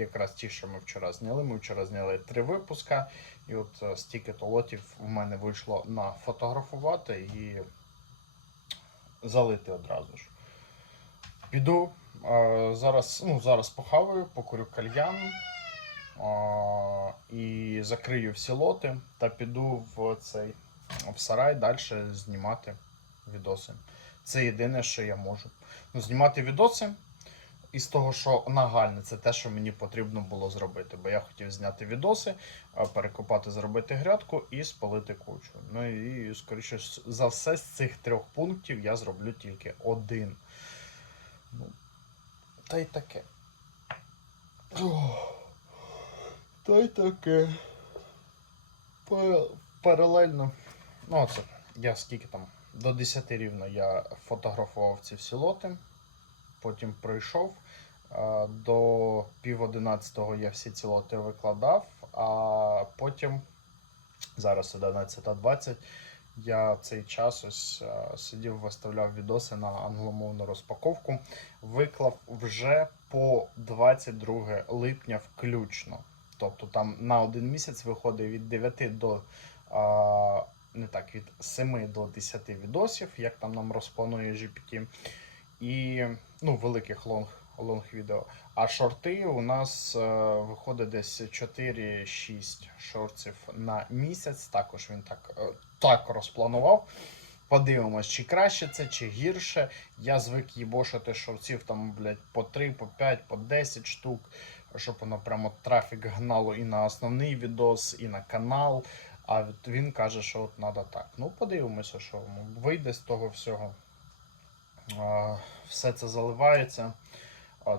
якраз ті, що ми вчора зняли. Ми вчора зняли три випуска, і от е, стільки то лотів в мене вийшло нафотографувати і залити одразу ж. Піду е, зараз, ну, зараз похаваю, покурю кальян е, і закрию всі лоти та піду в цей в сарай далі знімати відоси. Це єдине, що я можу. Ну, знімати відоси із того, що нагальне, це те, що мені потрібно було зробити. Бо я хотів зняти відоси, перекопати, зробити грядку і спалити кучу. Ну і скоріше за все, з цих трьох пунктів я зроблю тільки один. Ну, та й таке. Та й таке. Паралельно. Ну, оце, я скільки там. До 10 рівно я фотографував ці всі лоти. Потім пройшов. Е, До пів одинадцятого я всі ці лоти викладав, а потім, зараз 11.20, я цей час ось е, сидів, виставляв відоси на англомовну розпаковку. Виклав вже по 22 липня включно. Тобто там на один місяць виходить від 9 до а, не так, від 7 до 10 відосів, як там нам розпланує GPT. І ну, великих лонг, лонг відео. А шорти у нас е, виходить десь 4-6 шортів на місяць. Також він так, е, так розпланував. Подивимось, чи краще це, чи гірше. Я звик їбошити шортів там, блядь, по 3, по 5, по 10 штук, щоб воно прямо трафік гнало і на основний відос, і на канал. А він каже, що от треба так. Ну, подивимося, що вийде з того всього. Все це заливається.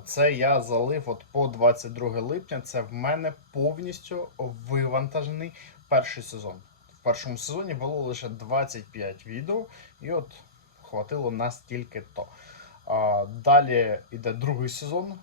Це я залив от по 22 липня. Це в мене повністю вивантажений перший сезон. В першому сезоні було лише 25 відео, і от хватило настільки то. Далі йде другий сезон.